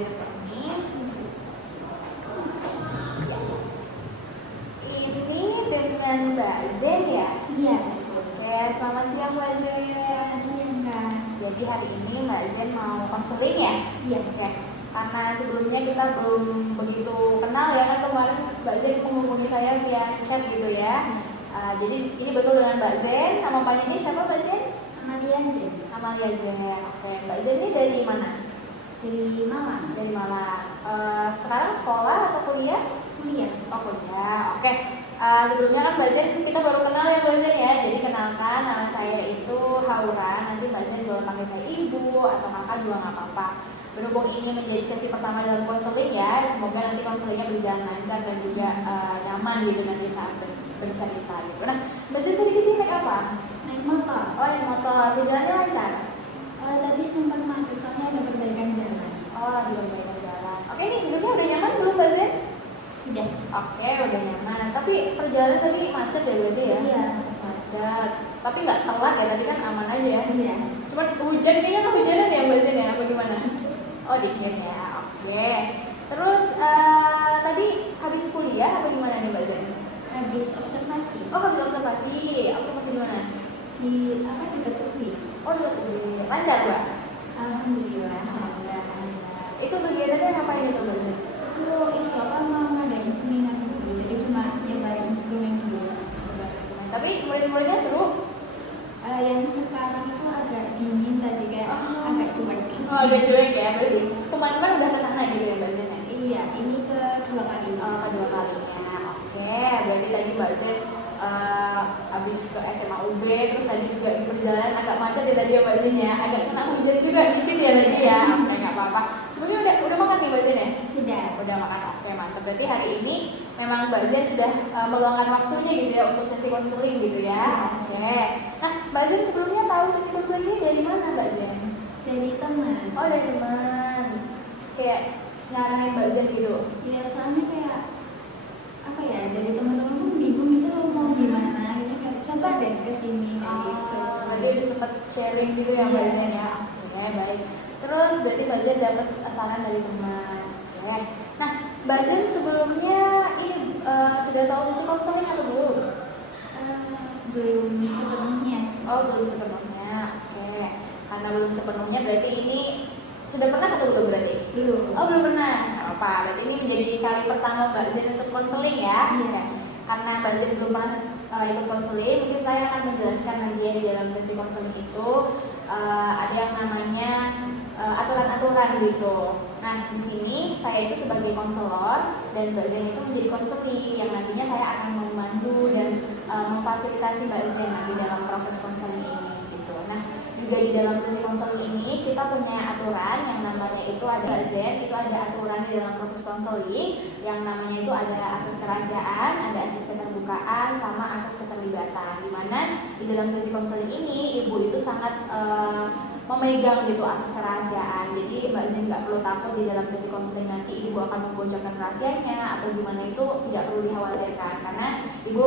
dari depan ini. Ini dengan Mbak Zen ya? Iya. Oke, selamat siang Mbak Zen. Selamat siang Kak. Jadi hari ini Mbak Zen mau konseling ya? Iya. Ya. Karena sebelumnya kita belum begitu kenal ya kan, kemarin Mbak Zen menghubungi saya via chat gitu ya. Jadi ini betul dengan Mbak Zen. Nama panjangnya siapa Mbak Zen? Amalia Zen. Amalia Zen ya. Oke, Mbak Zen ini dari mana? Dari Malang. Dari Malang. Sekarang sekolah atau kuliah? Kuliah. Oh kuliah. Oke. Sebelumnya kan Mbak Zen kita baru kenal ya Mbak Zen ya. Jadi kenalkan, nama saya itu Haura. Nanti Mbak Zen boleh panggil saya ibu atau kakak juga nggak apa-apa. Berhubung ini menjadi sesi pertama dalam konseling ya, semoga nanti konselingnya berjalan lancar dan juga nyaman gitu nanti saat bercerita gitu. Nah, Mbak Zen tadi kesini naik apa? Naik motor. Oh naik motor, perjalanannya lancar? Tadi sempat macet soalnya ada perbaikan jalan. Oh lagi perbaikan jalan. Oke nih duduknya udah nyaman belum Mbak Zen? Sudah. Oke udah nyaman. Tapi perjalanan tadi macet ya berarti ya? Iya. Macet. Tapi nggak telat ya, tadi kan aman aja ya? Iya. Cuman hujan kayaknya kehujanan ya Mbak Zen ya? Apa gimana? Oh dikit ya, oke. Terus tadi habis kuliah apa gimana nih Mbak Zen? Habis observasi. Oh habis observasi, observasi di mana? Di apa sih UI? Oh di UI. Lancar Mbak? Alhamdulillah. Lancar. Itu kegiatannya ngapain itu Mbak Zen? Itu ini apa mau ngadain seminar dulu, jadi cuma nyebarin instrumen dulu. Tapi murid-muridnya seru? Yang sekarang itu agak dingin tadi kayak agak cuek. Oh agak cuek ya, berarti kemarin udah kesana gitu ya Mbak Zen ya? Iya, ini kedua kali. Kedua kalinya, oke. Berarti tadi Mbak Zen habis ke SMA UB, terus tadi juga di perjalanan agak macet ya tadi ya Mbak Zen ya, agak kena hujan juga dikit ya tadi ya. Oke nggak apa-apa. Sebelumnya udah makan nih Mbak Zen ya? Sudah. Udah makan, oke mantap. Berarti hari ini memang Mbak Zen sudah meluangkan waktunya gitu ya untuk sesi konseling gitu ya. Oke. Nah Mbak Zen sebelumnya tahu sesi konseling ini dari mana Mbak Zen? Dari teman. Oh dari teman. Kayak nyaranin Mbak Zen gitu? Ya soalnya kayak apa ya, dari teman-teman pun bingung gitu loh mau gimana, ini kayak coba deh kesini kayak gitu. Berarti udah sempat sharing gitu ya Mbak Zen ya? Oke baik. Terus berarti Mbak Zen dapat saran dari teman. Oke. Nah Mbak Zen sebelumnya ini sudah tahu sesi konseling atau belum? Belum sepenuhnya sih. Oh belum sepenuhnya. Oke. Karena belum sepenuhnya berarti ini sudah pernah atau belum berarti? Belum. Oh belum pernah. Nggak apa. Berarti ini menjadi kali pertama Mbak Zen untuk konseling ya? Iya. Karena Mbak Zen belum pernah ikut konseling, mungkin saya akan menjelaskan lagi ya di dalam sesi konseling itu ada yang namanya aturan-aturan gitu. Nah di sini saya itu sebagai konselor dan Mbak Zen itu menjadi konseling yang nantinya saya akan membantu dan memfasilitasi Mbak Zen nanti dalam proses konseling ini gitu. Nah juga di dalam sesi konseling ini kita punya aturan yang namanya itu ada Mbak Zen, itu ada aturan di dalam proses konseling yang namanya itu ada asas kerahasiaan, ada asas keterbukaan, sama asas keterlibatan. Dimana di dalam sesi konseling ini ibu itu sangat memegang gitu asas kerahasiaan. Jadi Mbak Zen nggak perlu takut di dalam sesi konseling nanti ibu akan membocorkan rahasianya atau gimana, itu tidak perlu dikhawatirkan karena ibu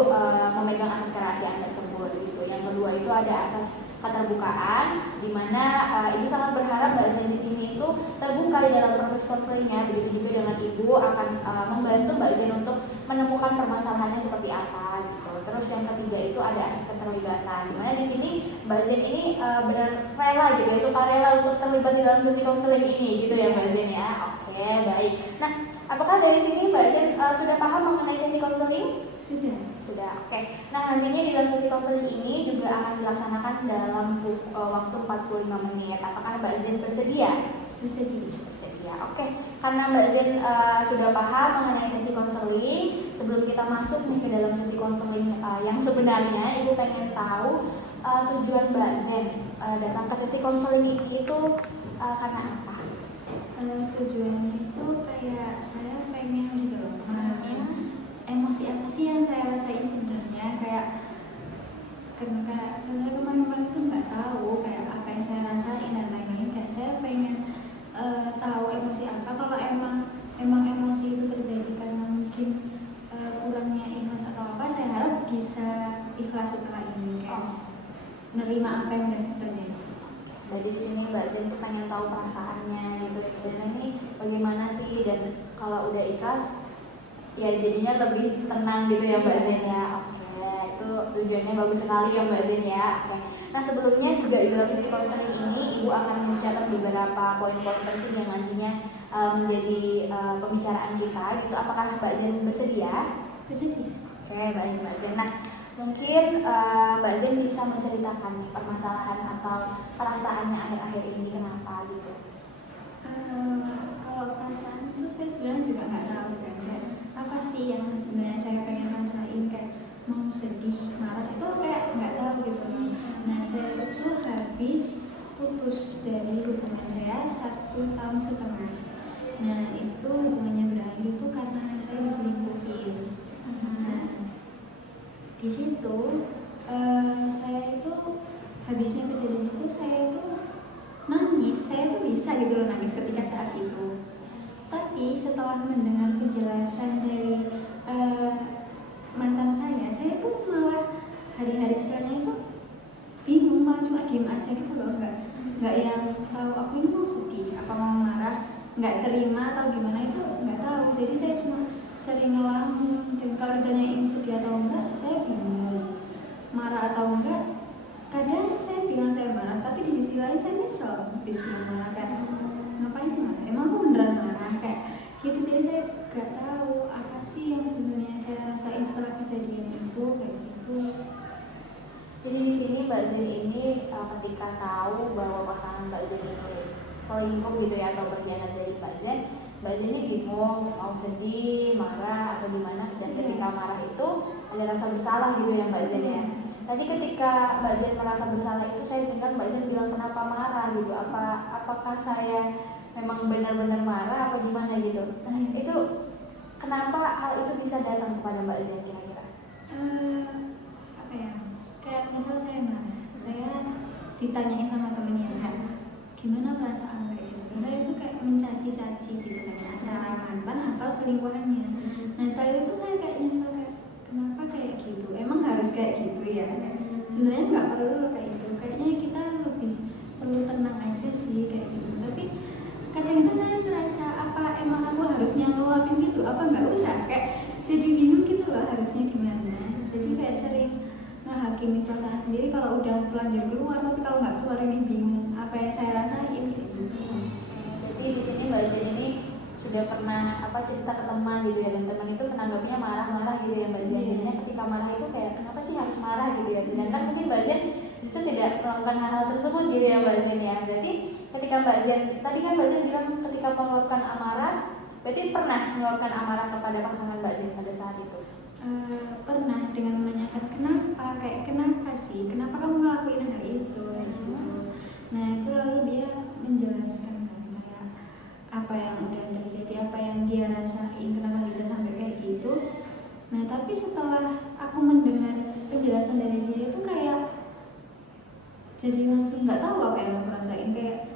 memegang asas kerahasiaan tersebut gitu. Yang kedua itu ada asas keterbukaan, di mana ibu sangat berharap Mbak Zen di sini itu terbuka di dalam proses konselingnya. Begitu juga dengan ibu akan membantu Mbak Zen untuk menemukan permasalahannya seperti apa gitu. Terus yang ketiga itu ada asas keterlibatan, di mana di sini Mbak Zen ini benar rela gitu ya, suka rela untuk terlibat di dalam sesi konseling ini gitu ya Mbak Zen ya. Oke baik. Nah apakah dari sini Mbak Zen sudah paham mengenai sesi konseling? Sudah, oke. Nah nantinya di dalam sesi konseling ini juga akan dilaksanakan dalam waktu 45 menit. Apakah Mbak Zen bersedia? Bersedia, oke. Karena Mbak Zen sudah paham mengenai sesi konseling, sebelum kita masuk nih ke dalam sesi konseling yang sebenarnya, ibu pengen tahu tujuan Mbak Zen datang ke sesi konseling ini itu karena apa? Tujuannya itu kayak saya pengen gitu loh, emosi apa sih yang saya rasain sebenarnya, kayak karena teman-teman itu nggak tahu kayak apa yang saya rasain dan lain-lain. Kayak saya pengen tahu emosi apa, kalau emang emosi itu terjadi karena mungkin kurangnya ikhlas atau apa, saya harap bisa ikhlas setelah ini, kayak menerima apa yang sudah terjadi. Jadi di sini Mbak Zen tuh pengen tahu perasaannya gitu. Sebenarnya ini bagaimana sih, dan kalau udah ikhlas ya jadinya lebih tenang gitu ya Mbak Zen ya. Oke, itu tujuannya bagus sekali ya Mbak Zen ya. Oke. Nah sebelumnya juga di dalam sesi konseling ini Ibu akan mencatat beberapa poin-poin penting yang nantinya menjadi pembicaraan kita gitu. Apakah Mbak Zen bersedia? Bersedia. Oke, baik Mbak Zen. Nah mungkin Mbak Zen bisa menceritakan nih permasalahan atau perasaannya akhir-akhir ini kenapa gitu. Kalau perasaan itu saya sebenarnya juga nggak tahu kan, kayak apa sih yang sebenarnya saya pengen rasain, kayak mau sedih, marah itu kayak nggak tahu gitu. Nah saya itu habis putus dari hubungan saya 1,5 tahun. Nah itu hubungannya berakhir itu karena saya diselingkuhin. Nah di situ saya itu habisnya kejadian itu saya itu nangis, saya tuh bisa gitu loh nangis ketika saat itu. Tapi setelah mendengar penjelasan dari mantan saya tuh malah hari-hari setelahnya itu bingung, malah cuma diem aja gitu loh, nggak yang tahu aku ini mau sedih, apa mau marah, nggak terima atau gimana itu nggak tahu. Jadi saya cuma sering ngelamun, dan kalau ditanyain sedih atau enggak saya bingung, marah atau enggak. Kadang saya bilang saya marah, tapi di sisi lain saya nyesel habis bilang marah, kayak ngapain marah, emang aku beneran marah kayak gitu. Jadi saya gak tahu apa sih yang sebenarnya saya rasain setelah kejadian itu kayak gitu. Jadi di sini Mbak Zen ini ketika tahu bahwa pasangan Mbak Zen ini selingkuh gitu ya atau berkhianat dari Mbak Zen ini bingung mau sedih, marah atau gimana, dan ketika marah itu ada rasa bersalah gitu ya Mbak Zen ya. Tadi ketika Mbak Zen merasa bersalah itu saya dengar Mbak Zen bilang kenapa marah gitu, apakah saya memang benar-benar marah apa gimana gitu. Itu kenapa hal itu bisa datang kepada Mbak Zen kira-kira? Apa ya, kayak misal saya marah, saya ditanyain sama temennya kan gimana perasaan kayak gitu, saya itu kayak mencaci-caci gitu kan antara mantan atau selingkuhannya. Nah setelah itu saya kayak nyesel, kayak kenapa kayak gitu, emang harus kayak gitu ya, kayak sebenarnya nggak perlu kayak gitu, kayaknya kita lebih perlu tenang aja sih kayak gitu. Tapi kadang itu saya merasa apa emang aku harusnya ngeluapin gitu, apa nggak usah, kayak jadi bingung gitu loh harusnya gimana. Jadi kayak sering ngehakimi perasaan sendiri kalau udah telanjur keluar, tapi kalau nggak keluar ini bingung apa yang saya rasain gitu. Jadi di sini Mbak Zen ini sudah pernah cerita ke teman gitu ya, dan teman itu menanggapnya marah-marah gitu ya Mbak Zen. Jadinya ketika marah itu kayak kenapa sih harus marah gitu ya, sedangkan mungkin Mbak Zen justru tidak melakukan hal-hal tersebut gitu ya Mbak Zen ya. Berarti ketika Mbak Zen, tadi kan Mbak Zen bilang ketika meluapkan amarah, berarti pernah meluapkan amarah kepada pasangan Mbak Zen pada saat itu? Pernah, dengan menanyakan kenapa, kayak kenapa sih, kenapa kamu ngelakuin hal itu kayak gitu. Nah itu lalu dia menjelaskan kan kayak apa yang udah terjadi, apa yang dia rasain, kenapa bisa sampai kayak gitu. Nah tapi setelah aku mendengar penjelasan dari dia itu kayak jadi langsung nggak tahu apa yang aku rasain, kayak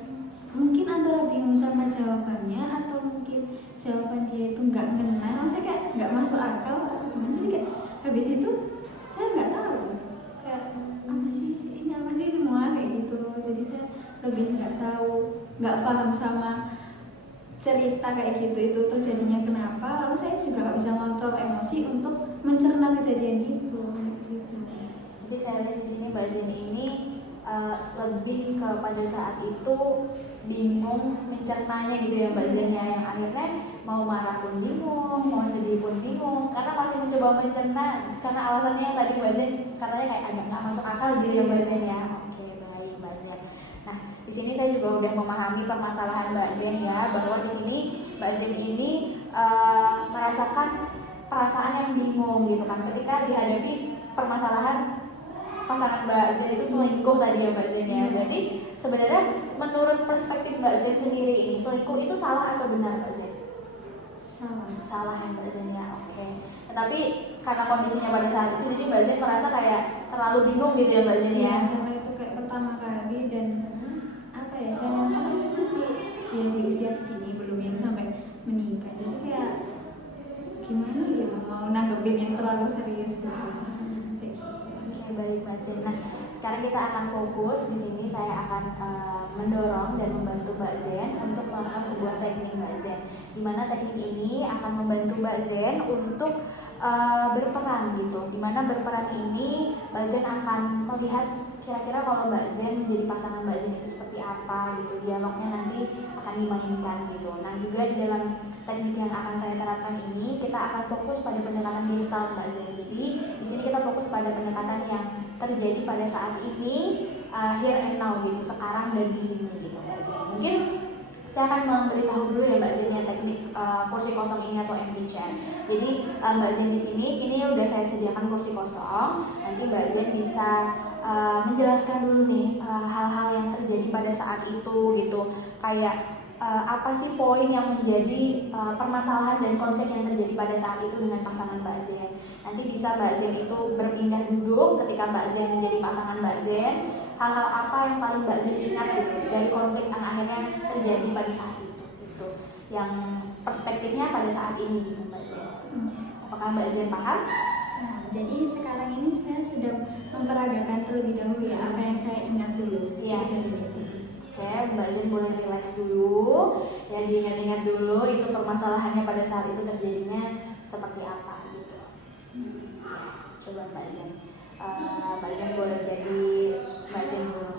mungkin antara bingung sama jawabannya atau mungkin jawaban dia itu nggak ngena, maksudnya kayak nggak masuk akal atau gimana. Jadi kayak habis itu saya nggak tahu kayak apa sih ini, apa sih semua kayak gitu. Jadi saya lebih nggak tahu, nggak paham sama cerita kayak gitu itu terjadinya kenapa. Lalu saya juga nggak bisa ngontrol emosi untuk mencerna kejadian itu gitu. Jadi saya lihat di sini Mbak Zen ini lebih kepada saat itu bingung mencernanya gitu ya Mbak Zen ya, yang akhirnya mau marah pun bingung, mau sedih pun bingung, karena masih mencoba mencerna karena alasannya yang tadi Mbak Zen katanya kayak agak nggak masuk akal gitu ya Mbak Zen ya. Oke baik Mbak Zen. Nah di sini saya juga udah memahami permasalahan Mbak Zen ya, bahwa di sini Mbak Zen ini merasakan perasaan yang bingung gitu kan ketika dihadapi permasalahan pasangan Mbak Zen itu selingkuh tadi ya Mbak Zen ya. Berarti sebenarnya menurut perspektif Mbak Zen sendiri ini selingkuh itu salah atau benar Mbak Zen? Salah ya Mbak Zen ya. Oke. Tetapi karena kondisinya pada saat itu jadi Mbak Zen merasa kayak terlalu bingung gitu ya Mbak Zen ya. Karena itu kayak pertama kali dan apa ya, saya merasa masih ya di usia segini belum yang sampai menikah, jadi kayak gimana gitu mau nanggepin yang terlalu serius gitu. Oke, baik Mbak Zen. Nah, sekarang kita akan fokus di sini. Saya akan mendorong dan membantu Mbak Zen untuk melakukan sebuah teknik Mbak Zen. Di mana teknik ini akan membantu Mbak Zen untuk berperan gitu. Di mana berperan ini Mbak Zen akan melihat kira-kira kalau Mbak Zen menjadi pasangan Mbak Zen itu seperti apa gitu. Dialognya nanti akan dimainkan gitu. Nah, juga di dalam teknik yang akan saya terapkan ini kita akan fokus pada pendekatan gestalt Mbak Zen. Jadi di sini kita fokus pada pendekatan yang terjadi pada saat ini, here and now gitu, sekarang dan di sini gitu Mbak Zen. Mungkin saya akan memberitahu dulu ya Mbak Zen ya teknik kursi kosong ini atau empty chair. Jadi Mbak Zen di sini ini udah saya sediakan kursi kosong. Nanti Mbak Zen bisa menjelaskan dulu nih hal-hal yang terjadi pada saat itu gitu. Kayak apa sih poin yang menjadi permasalahan dan konflik yang terjadi pada saat itu dengan pasangan Mbak Zen. Nanti bisa Mbak Zen itu berpindah duduk ketika Mbak Zen menjadi pasangan Mbak Zen. Hal-hal apa yang paling Mbak Zen ingat gitu dari konflik yang akhirnya terjadi pada saat itu gitu. Yang perspektifnya pada saat ini gitu Mbak Zen. Apakah Mbak Zen paham? Nah, jadi sekarang ini saya sedang memperagakan terlebih dahulu ya apa yang saya ingat dulu. Iya. Kejadian itu. Oke, Mbak Zen boleh relax dulu. Ya, diingat-ingat dulu itu permasalahannya pada saat itu terjadinya seperti apa gitu. Coba Mbak Zen. Mbak Zen boleh jadi Mbak Zen dulu.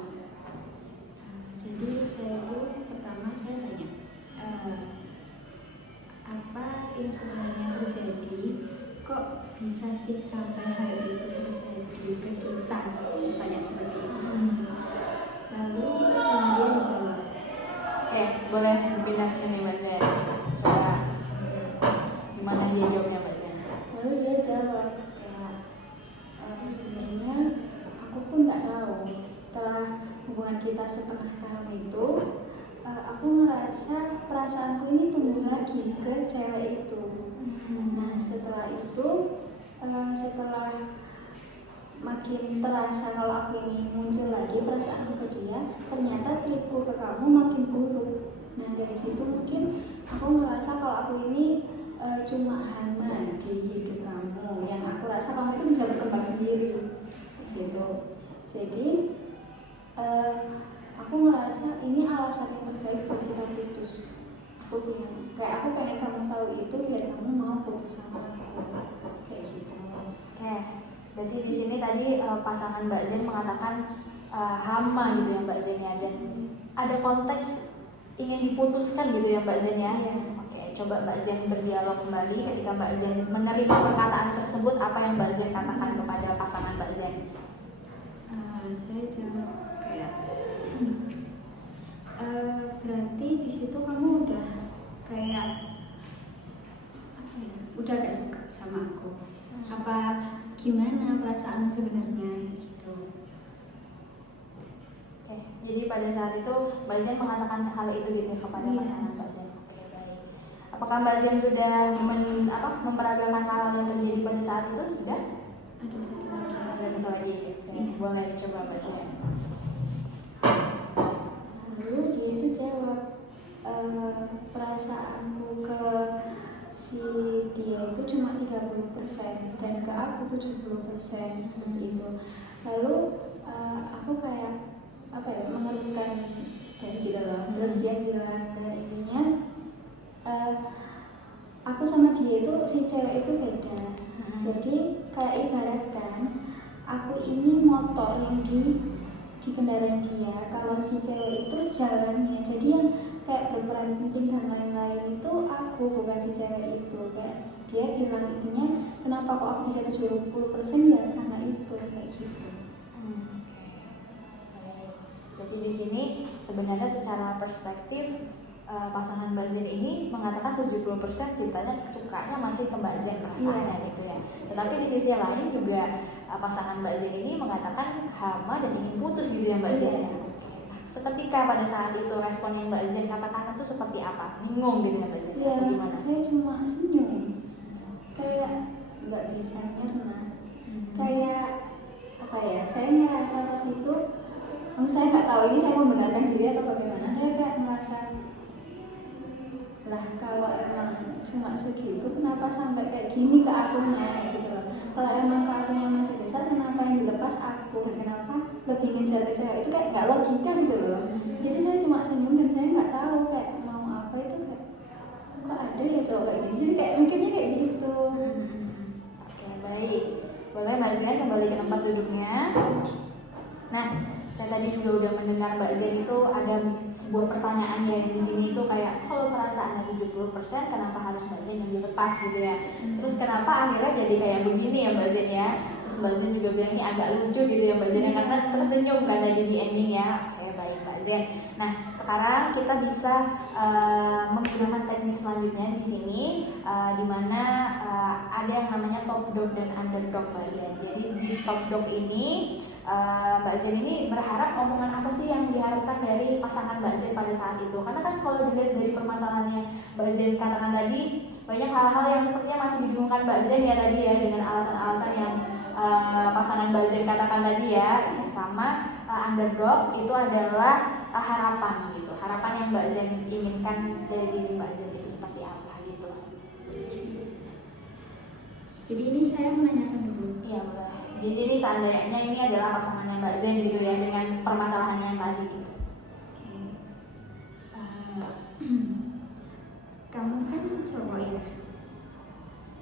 Jadi saya itu pertama saya tanya apa yang sebenarnya terjadi, kok bisa sih sampai hal itu terjadi ke kita? Saya tanya seperti itu. Lalu sama dia menjawab. Oke, boleh bilang sini Mbak Zen. Coba gimana dia jawabnya Mbak Zen? Lalu dia jawab kayak sebenarnya aku pun nggak tahu. Setelah hubungan kita setengah tahun itu, aku ngerasa perasaanku ini tumbuh lagi ke cewek itu. Nah setelah itu, setelah makin terasa kalau aku ini muncul lagi perasaanku ke dia, ternyata tripku ke kamu makin buruk. Nah dari situ mungkin aku ngerasa kalau aku ini cuma hama di hidup kamu, yang aku rasa kamu itu bisa berkembang sendiri gitu. Jadi aku ngerasa ini alasan yang terbaik buat kita putus. Aku pengen kamu tahu itu biar kamu mau putus sama aku kayak gitu. Oke, berarti di sini tadi pasangan Mbak Zen mengatakan hama gitu ya Mbak Zen ya, dan ada konteks ingin diputuskan gitu ya Mbak Zen ya. Oke, coba Mbak Zen berdialog kembali ketika Mbak Zen menerima perkataan tersebut, apa yang Mbak Zen katakan kepada pasangan Mbak Zen? Saya jawab kayak berarti di situ kamu udah kayak apa ya, udah gak suka sama aku, apa gimana perasaanmu sebenarnya gitu. Oke, jadi pada saat itu Mbak Zen mengatakan hal itu gitu kepada pasangan Mbak Zen. Oke, baik. Apakah Mbak Zen sudah memperagakan hal yang terjadi pada saat itu? Sudah? Ada satu lagi. Oke, boleh coba Mbak Zen. Lalu dia itu jawab perasaanku ke si dia itu cuma 30% dan ke aku 70% seperti itu. Lalu aku kayak apa ya, mengeluhkan kayak gitu loh. Terus dia bilang intinya aku sama dia itu, si cewek itu beda. Jadi kayak ibaratkan aku ini motor yang di kendaraan dia, kalau si cewek itu jalannya. Jadi yang kayak berperan penting dan lain-lain itu aku, bukan si cewek itu. Kayak dia bilang intinya kenapa kok aku bisa 70% ya karena itu kayak gitu. Jadi di sini sebenarnya secara perspektif pasangan Mbak Zen ini mengatakan 70% cintanya, sukanya masih ke Mbak Zen perasaannya gitu ya. Tetapi di sisi lain juga pasangan Mbak Zen ini mengatakan hama dan ingin putus gitu ya Mbak Zen. Seketika pada saat itu respon yang Mbak Zen katakan itu seperti apa? Bingung gitu ya Mbak Zen? Iya, saya cuma senyum, kayak nggak bisa nyerna. Kayak apa ya? Saya ngerasa pas itu, saya nggak tahu ini saya membenarkan diri atau bagaimana. Saya kayak merasa lah kalau emang cuma segitu kenapa sampai kayak gini ke akunya gitu loh. kalau emang kamu yang masih besar, kenapa yang dilepas aku, dan kenapa lebih ngejar ke cewek itu, kayak nggak logika gitu loh. Jadi saya cuma senyum dan saya nggak tahu kayak mau apa itu, kayak kok ada ya cowok kayak gini, jadi kayak mikirnya kayak gitu. Oke, baik. Boleh Mbak Zen kembali ke tempat duduknya. Nah, saya tadi juga udah mendengar Mbak Zen itu ada sebuah pertanyaan yang di sini tuh kayak kalau perasaan lagi 70%, kenapa harus Mbak Zen yang dilepas gitu ya? Terus kenapa akhirnya jadi kayak begini ya Mbak Zen ya? Terus Mbak Zen juga bilang ini agak lucu gitu ya Mbak Zen ya, karena tersenyum kan tadi di ending ya. Oke, baik Mbak Zen. Nah, sekarang kita bisa menggunakan teknik selanjutnya di sini, di mana ada yang namanya top dog dan underdog Mbak Zen. Jadi di top dog ini Mbak Zen ini berharap omongan apa sih yang diharapkan dari pasangan Mbak Zen pada saat itu? Karena kan kalau dilihat dari permasalahannya Mbak Zen katakan tadi, banyak hal-hal yang sepertinya masih dibingungkan Mbak Zen ya tadi ya, dengan alasan-alasan yang pasangan Mbak Zen katakan tadi ya. Sama underdog itu adalah harapan gitu, harapan yang Mbak Zen inginkan dari diri Mbak Zen itu seperti apa gitu. Jadi ini saya menanyakan dulu. Iya boleh. Jadi ini seandainya ini adalah pasangannya Mbak Zen gitu ya, dengan permasalahannya yang tadi gitu. Kamu kan cowok ya,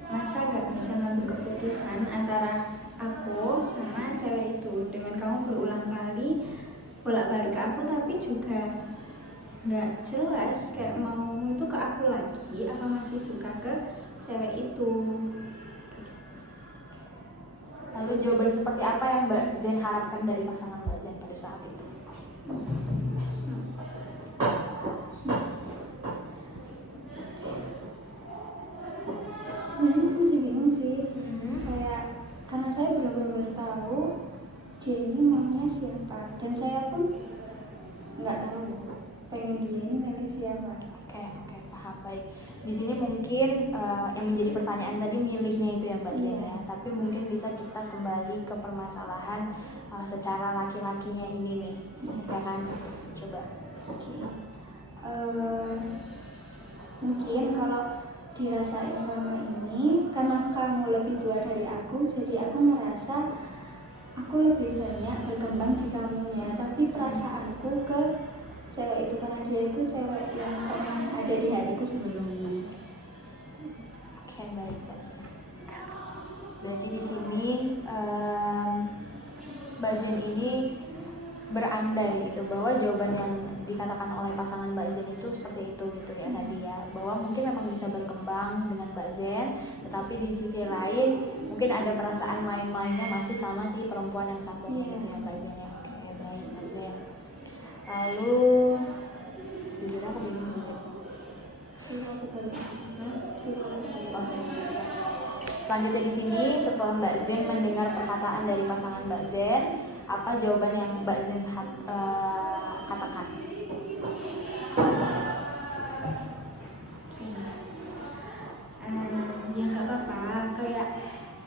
masa gak bisa ngambil keputusan antara aku sama cewek itu, dengan kamu berulang kali bolak-balik ke aku tapi juga nggak jelas kayak mau itu ke aku lagi apa masih suka ke cewek itu. Lalu jawaban seperti apa yang Mbak Zen harapkan dari pasangan Mbak Zen pada saat itu? Sebenarnya masih bingung sih, kayak karena saya benar-benar tahu dia ini maunya siapa, dan saya pun nggak tahu pengen dia ini dari siapa. Oke, paham, baik. Di sini mungkin yang menjadi pertanyaan tadi milihnya itu ya Mbak Zen ya, tapi mungkin bisa kita kembali ke permasalahan secara laki-lakinya ini nih, ya kan? Coba. Mungkin kalau dirasain selama ini, karena kamu lebih tua dari aku, jadi aku merasa aku lebih banyak berkembang di kamunya, tapi perasaanku ke cewek itu karena dia itu cewek yang pernah ada di hatiku sebelumnya. Oke, baik Mbak Zen. Berarti di sini Mbak Zen ini berandai gitu bahwa jawaban yang dikatakan oleh pasangan Mbak Zen itu seperti itu gitu ya tadi ya, bahwa mungkin memang bisa berkembang dengan Mbak Zen, tetapi di sisi lain mungkin ada perasaan main-mainnya masih sama si perempuan yang satunya gitu ya Mbak Zen ya. Oke, baik Mbak Zen. Lalu jujur aku bingung sih. Selanjutnya di sini setelah Mbak Zen mendengar perkataan dari pasangan Mbak Zen, apa jawaban yang Mbak Zen katakan? Ya nggak apa-apa, kayak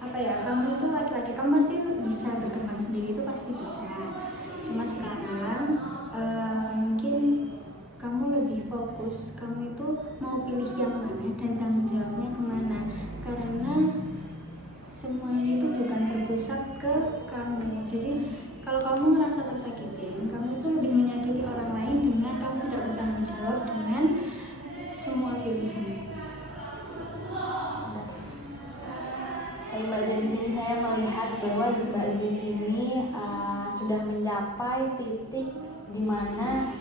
apa ya, kamu itu laki-laki, kamu pasti bisa berkembang sendiri, itu pasti bisa. Cuma sekarang mungkin kamu lebih fokus, kamu itu mau pilih yang mana dan tanggung jawabnya kemana, karena semuanya itu bukan berpusat ke kamu. Jadi kalau kamu merasa tersakitin, kamu itu lebih menyakiti orang lain dengan kamu tidak bertanggung jawab dengan semua pilihan. Dari Mbak Zen di sini saya melihat bahwa Mbak Zen ini sudah mencapai titik di mana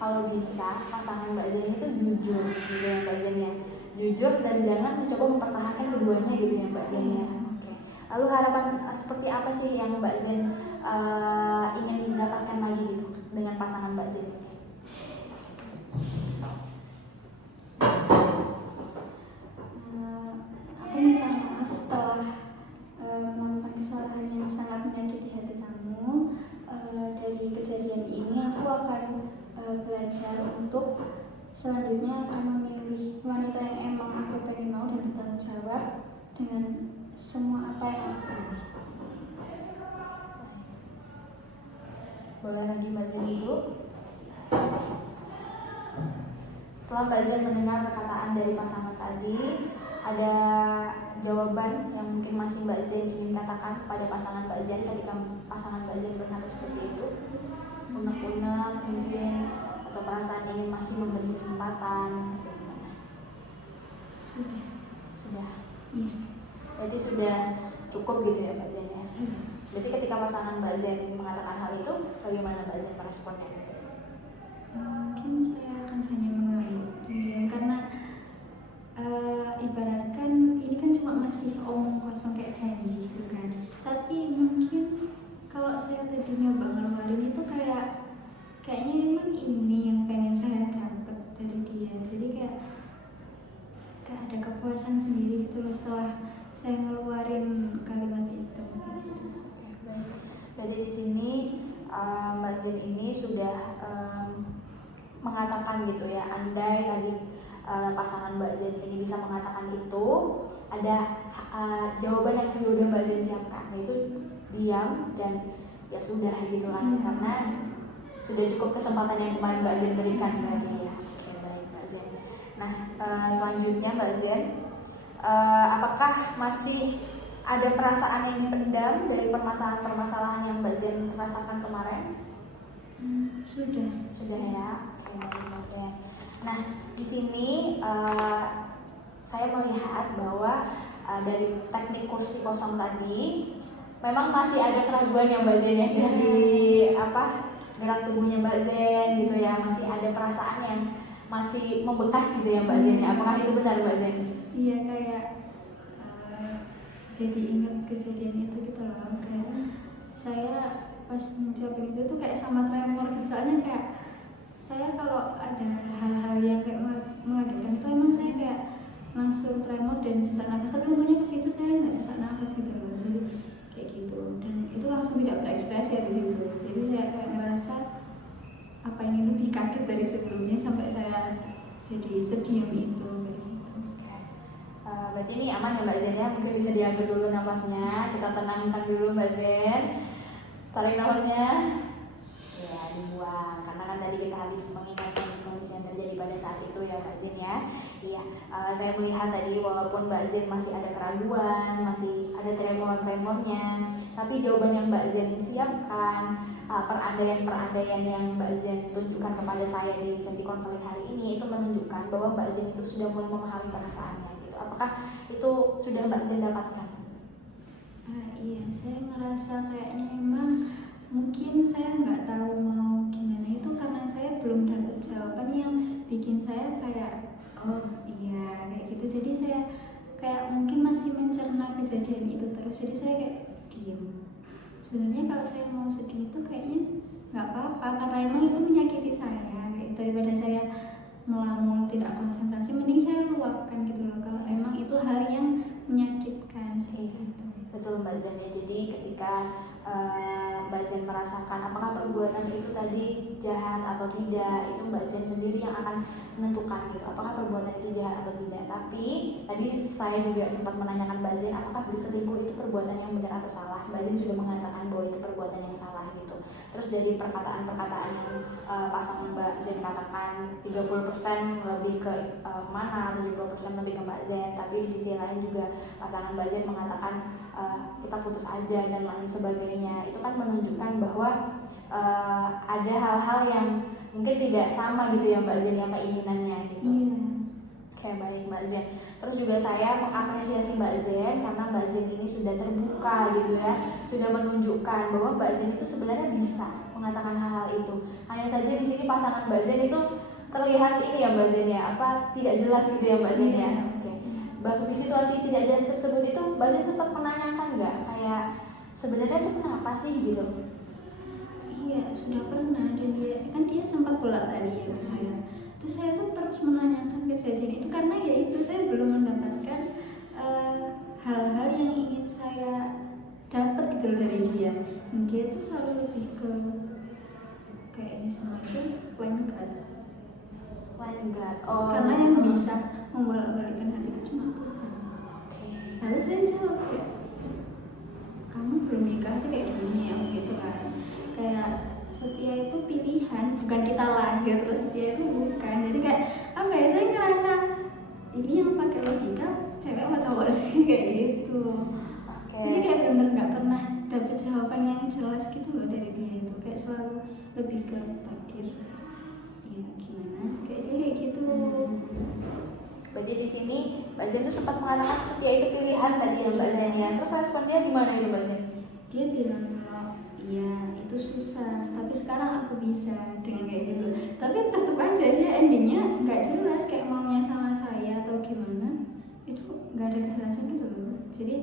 kalau bisa pasangan Mbak Zen itu jujur gitu ya Mbak Zen ya, jujur dan jangan mencoba mempertahankan keduanya gitu ya Mbak Zen ya. Oke. Lalu harapan seperti apa sih yang Mbak Zen ingin mendapatkan lagi gitu dengan pasangan Mbak Zen? Aku minta maaf setelah melakukan kesalahan yang sangat menyakiti hati kamu. Dari kejadian ini aku akan belajar untuk selanjutnya akan memilih wanita yang emang aku pengen mau dan bertanggung jawab dengan semua apa yang aku pilih. Boleh lagi Mbak Zen dulu. Setelah Mbak Zen mendengar perkataan dari pasangan tadi, ada jawaban yang mungkin masih Mbak Zen ingin katakan kepada pasangan Mbak Zen ketika pasangan Mbak Zen berkata seperti itu? Unek-unek mungkin, atau perasaan ingin masih memberi kesempatan atau gimana? Sudah. Iya. Berarti sudah cukup gitu ya Mbak Zen ya? Berarti ketika pasangan Mbak Zen mengatakan hal itu, bagaimana Mbak Zen meresponnya gitu? Mungkin saya akan hanya mengalir, karena ibaratkan ini kan cuma masih omong kosong kayak janji gitu kan. Tapi mungkin kalau saya tadi nyoba ngeluarin itu kayaknya emang ini yang pengen saya dapat dari dia. Jadi kayak ada kepuasan sendiri gitu loh setelah saya ngeluarin kalimat itu. Jadi di sini Mbak Zen ini sudah mengatakan gitu ya, andai tadi pasangan Mbak Zen ini bisa mengatakan itu, ada jawaban yang sudah Mbak Zen siapkan, yaitu diam dan ya sudah gitu kan, karena sudah cukup kesempatan yang kemarin Mbak Zen berikan berarti ya. Oke, baik Mbak Zen. Nah selanjutnya Mbak Zen, apakah masih ada perasaan yang dipendam dari permasalahan-permasalahan yang Mbak Zen rasakan kemarin? Sudah ya. Mbak Zen. Nah di sini saya melihat bahwa dari teknik kursi kosong tadi memang masih ada keraguan yang Mbak Zen ya dari gerak tubuhnya Mbak Zen gitu ya, masih ada perasaan yang masih membekas gitu ya Mbak Zen. Apakah itu benar Mbak Zen? Iya, kayak jadi ingat kejadian itu gitu loh. Kayak saya pas ngucapin itu tuh kayak sama tremor gitu. Soalnya kayak saya kalau ada hal-hal yang kayak mengagetkan itu emang saya kayak langsung tremor dan sesak nafas. Tapi untungnya pas itu saya nggak sesak nafas gitu loh. Jadi kayak gitu, dan itu langsung tidak berekspresi habis itu. Jadi saya kayak ngerasa apa ini lebih kaget dari sebelumnya sampai saya jadi sediam itu kayak gitu. Berarti ini aman ya Mbak Zen ya, mungkin bisa diambil dulu nafasnya, kita tenangkan dulu Mbak Zen. Tarik nafasnya, ya dibuang, karena kan tadi kita habis mengingat kondisi yang terjadi pada saat itu ya Mbak Zen ya. Iya, saya melihat tadi walaupun Mbak Zen masih ada keraguan, masih ada tremor-tremornya, tapi jawaban yang Mbak Zen siapkan, perandaian-perandaian yang Mbak Zen tunjukkan kepada saya di sesi konseling hari ini, itu menunjukkan bahwa Mbak Zen itu sudah mulai memahami perasaannya gitu. Apakah itu sudah Mbak Zen dapatkan? Iya, saya ngerasa kayaknya memang mungkin saya nggak tahu mau gimana itu karena saya belum dapat jawaban yang bikin saya kayak oh iya kayak gitu. Jadi saya kayak mungkin masih mencerna kejadian itu terus, jadi saya kayak diem. Sebenarnya kalau saya mau sedih itu kayaknya nggak apa-apa karena emang itu menyakiti saya. Kayak daripada saya melamun tidak konsentrasi, mending saya luapkan gitu loh kalau emang itu hal yang menyakitkan saya gitu. Betul Mbak Zen ya, jadi ketika Mbak Zen merasakan apakah perbuatan itu tadi jahat atau tidak, itu Mbak Zen sendiri yang akan menentukan gitu, apakah perbuatan itu jahat atau tidak. Tapi tadi saya juga sempat menanyakan Mbak Zen apakah berselingkuh itu perbuatan yang benar atau salah. Mbak Zen sudah mengatakan bahwa itu perbuatan yang salah gitu. Terus dari perkataan-perkataan yang pasangan Mbak Zen katakan 30% lebih ke kemana, 70% lebih ke Mbak Zen, tapi di sisi lain juga pasangan Mbak Zen mengatakan kita putus aja dan lain sebagainya. Itu kan menunjukkan bahwa ada hal-hal yang mungkin tidak sama gitu ya Mbak Zen yang keinginannya gitu. Oke, baik Mbak Zen. Terus juga saya mengapresiasi Mbak Zen karena Mbak Zen ini sudah terbuka gitu ya, sudah menunjukkan bahwa Mbak Zen itu sebenarnya bisa mengatakan hal-hal itu. Hanya saja di sini pasangan Mbak Zen itu terlihat ini ya Mbak Zen ya, tidak jelas gitu ya Mbak Zen ya. Oke. Baru di situasi tidak jelas tersebut itu Mbak Zen tetap menanyakan nggak kayak sebenarnya itu kenapa sih gitu? Iya, sudah pernah, dan dia sempat bolak tadi ya ke saya. Terus saya tuh terus menanyakan kejadian itu karena ya itu saya belum mendapatkan hal-hal yang ingin saya dapat gitu dari dia. Dia tuh selalu lebih ke kayaknya semacam plan God. Oh, karena yang bisa membolak-balikkan hatiku cuma Tuhan. Lalu saya jawab kayak kamu belum nikah aja kayak gini ya gitu kan. Kayak setia itu pilihan, bukan kita lahir terus setia itu bukan. Jadi kayak apa ya, saya ngerasa ini yang pakai logika cewek sama cowok sih kayak gitu. Oke. Jadi kayak bener nggak pernah dapet jawaban yang jelas gitu loh dari dia itu, kayak selalu lebih ke takdir. Ya gimana? Kayak dia kayak gitu. Berarti di sini Mbak Zen tuh sempat mengatakan seperti ya itu pilihan tadi ya Mbak Zen ya. Terus respon dia gimana itu Mbak Zen? Dia bilang kalau iya itu susah, tapi sekarang aku bisa dengan kayak gitu. Tapi tetap aja dia endingnya nggak jelas kayak maunya sama saya atau gimana, itu nggak ada kejelasan gitu loh. Jadi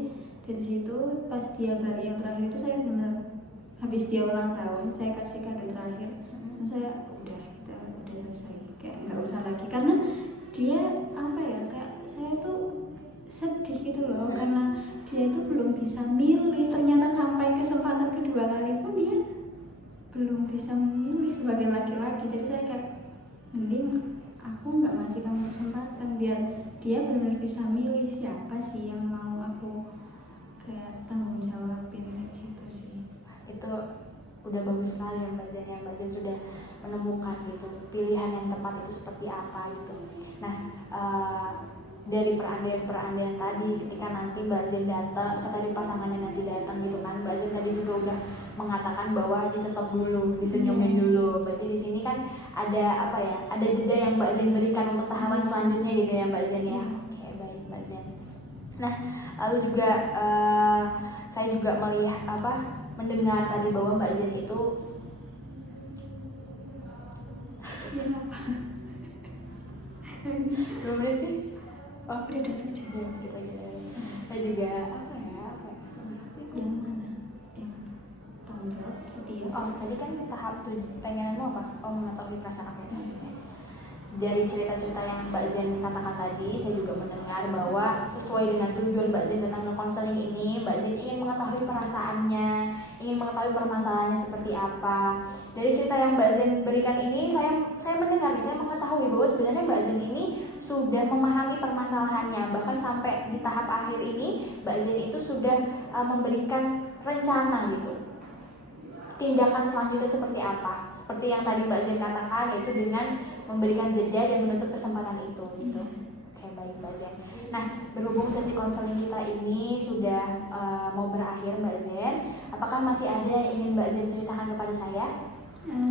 dari situ pas dia balik yang terakhir itu saya benar habis dia ulang tahun saya kasih kado terakhir, dan saya udah kita udah selesai kayak nggak usah lagi, karena dia apa ya kayak saya tuh sedih gitu loh karena dia itu belum bisa milih, ternyata sampai kesempatan kedua kali pun dia belum bisa memilih sebagai laki-laki. Jadi saya kayak mending aku nggak ngasih kamu kesempatan biar dia benar-benar bisa milih siapa sih yang mau aku kayak tanggung jawabin kayak gitu sih. Itu udah bagus sekali ya Mbak Zen, yang Mbak Zen sudah menemukan gitu pilihan yang tepat itu seperti apa gitu. Nah dari perandaian tadi ketika nanti Mbak Zen datang, tadi pasangannya nanti datang gitu kan, Mbak Zen tadi juga udah mengatakan bahwa di stop dulu, disenyumin dulu. Berarti di sini kan ada apa ya, ada jeda yang Mbak Zen berikan untuk tahapan selanjutnya gitu ya Mbak Zen ya. Oke, baik Mbak Zen. Nah lalu juga saya juga melihat mendengar tadi bahwa Mbak Zen itu belum ada sih. Oh, Udah 7. Saya juga apa ya Yang mana? Tanggung jawab setia. Oh, tadi kan tahap pengen apa? Oh, mengetahui perasaan aku. Dari cerita-cerita yang Mbak Zen katakan tadi, saya juga mendengar bahwa sesuai dengan tujuan Mbak Zen datang ke konseling ini, Mbak Zen ingin mengetahui perasaannya, ingin mengetahui permasalahannya seperti apa. Dari cerita yang Mbak Zen berikan ini, saya mendengar, saya mengetahui bahwa sebenarnya Mbak Zen ini sudah memahami permasalahannya. Bahkan sampai di tahap akhir ini, Mbak Zen itu sudah memberikan rencana gitu. Tindakan selanjutnya seperti apa? Seperti yang tadi Mbak Zen katakan, yaitu dengan memberikan jeda dan menutup kesempatan itu gitu. Oke, baik Mbak Zen. Nah, berhubung sesi konseling kita ini sudah mau berakhir Mbak Zen, apakah masih ada yang ingin Mbak Zen ceritakan kepada saya?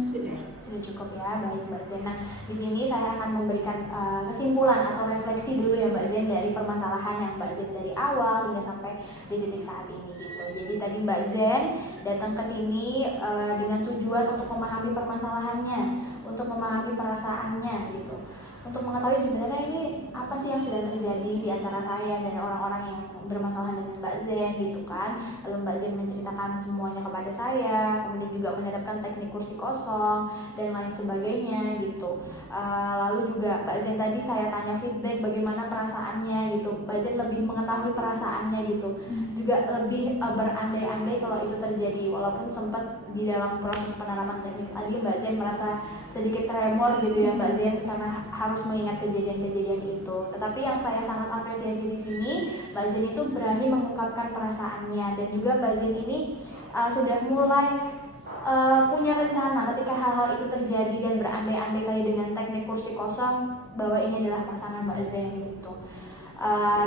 Sudah Cukup ya, baik Mbak Zen. Nah, di sini saya akan memberikan kesimpulan atau refleksi dulu ya Mbak Zen dari permasalahan yang Mbak Zen dari awal hingga sampai di titik saat ini gitu. Jadi tadi Mbak Zen datang ke sini dengan tujuan untuk memahami permasalahannya, untuk memahami perasaannya gitu, untuk mengetahui sebenarnya ini apa sih yang sudah terjadi di antara saya dan orang-orang yang bermasalah dengan Mbak Zen gitu kan. Lalu Mbak Zen menceritakan semuanya kepada saya, kemudian juga menerapkan teknik kursi kosong dan lain sebagainya gitu. Lalu juga Mbak Zen tadi saya tanya feedback bagaimana perasaannya gitu. Mbak Zen lebih mengetahui perasaannya gitu, juga lebih berandai-andai kalau itu terjadi, walaupun sempat di dalam proses penerapan teknik tadi Mbak Zen merasa sedikit tremor gitu ya Mbak Zen karena harus mengingat kejadian-kejadian itu. Tetapi yang saya sangat apresiasi di sini, Mbak Zen itu berani mengungkapkan perasaannya, dan juga Mbak Zen ini sudah mulai punya rencana ketika hal-hal itu terjadi dan berandai-andai tadi dengan teknik kursi kosong bahwa ini adalah pasangan Mbak Zen gitu.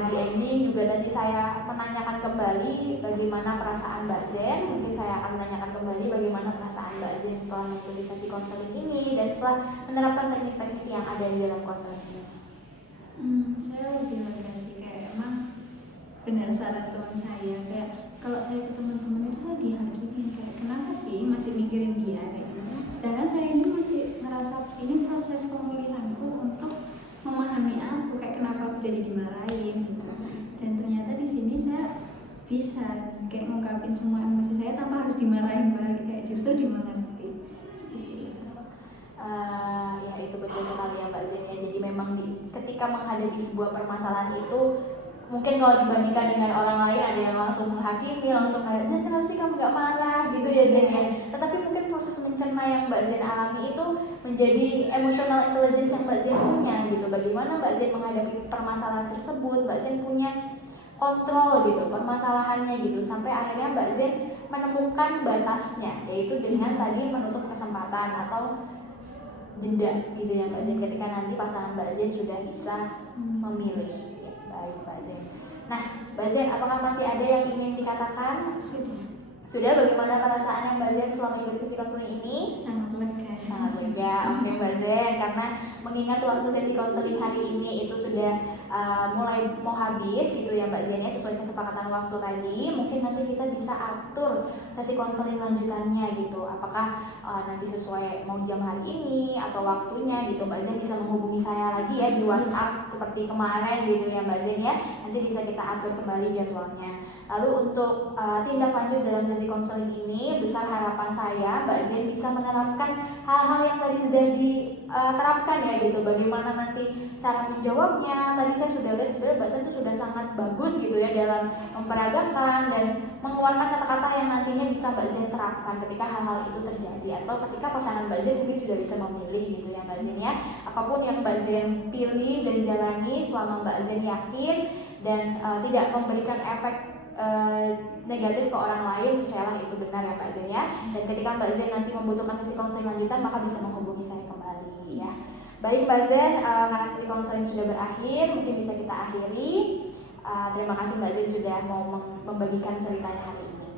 Di ending juga tadi saya menanyakan kembali bagaimana perasaan Mbak Zen. Mungkin saya akan menanyakan kembali bagaimana perasaan Mbak Zen setelah mengikuti sesi konseling ini dan setelah menerapkan teknik-teknik yang ada di dalam konseling ini. Saya lebih lega sih, kayak emang benar saran teman saya, kayak kalau saya ke teman-teman itu saya dihakimi kayak kenapa sih masih mikirin dia kayak gitu. Sedangkan saya ini masih ngerasa ini proses pemulihanku untuk memahami aku, kayak kenapa aku jadi dimarahin gitu. Dan ternyata di sini saya bisa kayak ngungkapin semua emosi saya tanpa harus dimarahin balik, kayak justru dimengerti. Ya itu betul sekali ya Mbak Zen ya. Jadi memang ketika menghadapi sebuah permasalahan itu, mungkin kalau dibandingkan dengan orang lain ada yang langsung menghakimi, langsung kayak Zen kenapa sih kamu gak marah gitu ya Zen ya. Tetapi mungkin proses mencerna yang Mbak Zen alami itu menjadi emotional intelligence yang Mbak Zen punya gitu. Bagaimana Mbak Zen menghadapi permasalahan tersebut, Mbak Zen punya kontrol gitu permasalahannya gitu, sampai akhirnya Mbak Zen menemukan batasnya, yaitu dengan tadi menutup kesempatan atau jeda gitu ya Mbak Zen ketika nanti pasangan Mbak Zen sudah bisa memilih. Baik, Mbak Zen. Nah, Mbak Zen, apakah masih ada yang ingin dikatakan? Sudah, bagaimana perasaannya Mbak Zen selama mengikuti sesi konseling ini? Sangat lega. Sangat lega, oke Mbak Zen. Karena mengingat waktu sesi konseling hari ini itu sudah mulai mau habis gitu ya Mbak Zen ya, sesuai kesepakatan waktu tadi. Mungkin nanti kita bisa atur sesi konseling lanjutannya gitu. Apakah nanti sesuai mau jam hari ini atau waktunya gitu, Mbak Zen bisa menghubungi saya lagi ya di WhatsApp seperti kemarin gitu ya Mbak Zen ya. Nanti bisa kita atur kembali jadwalnya. Lalu untuk tindak lanjut dalam sesi konseling ini, besar harapan saya Mbak Zen bisa menerapkan hal-hal yang tadi sudah diterapkan ya gitu. Bagaimana nanti cara menjawabnya, tadi saya sudah lihat sebenarnya Mbak Zen itu sudah sangat bagus gitu ya dalam memperagakan dan mengeluarkan kata-kata yang nantinya bisa Mbak Zen terapkan ketika hal-hal itu terjadi, atau ketika pasangan Mbak Zen mungkin sudah bisa memilih gitu ya Mbak Zen ya. Apapun yang Mbak Zen pilih dan jalani selama Mbak Zen yakin dan tidak memberikan efek negatif ke orang lain, percayalah itu benar ya Mbak Zen ya. Dan ketika Mbak Zen nanti membutuhkan sesi konseling lanjutan, maka bisa menghubungi saya kembali ya. Baik Mbak Zen, karena sesi konseling sudah berakhir, mungkin bisa kita akhiri. Terima kasih Mbak Zen sudah mau membagikan ceritanya hari ini.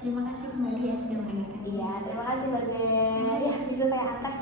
Terima kasih kembali ya sudah mendengarkan. Iya, terima kasih Mbak Zen. Ya, bisa saya antar.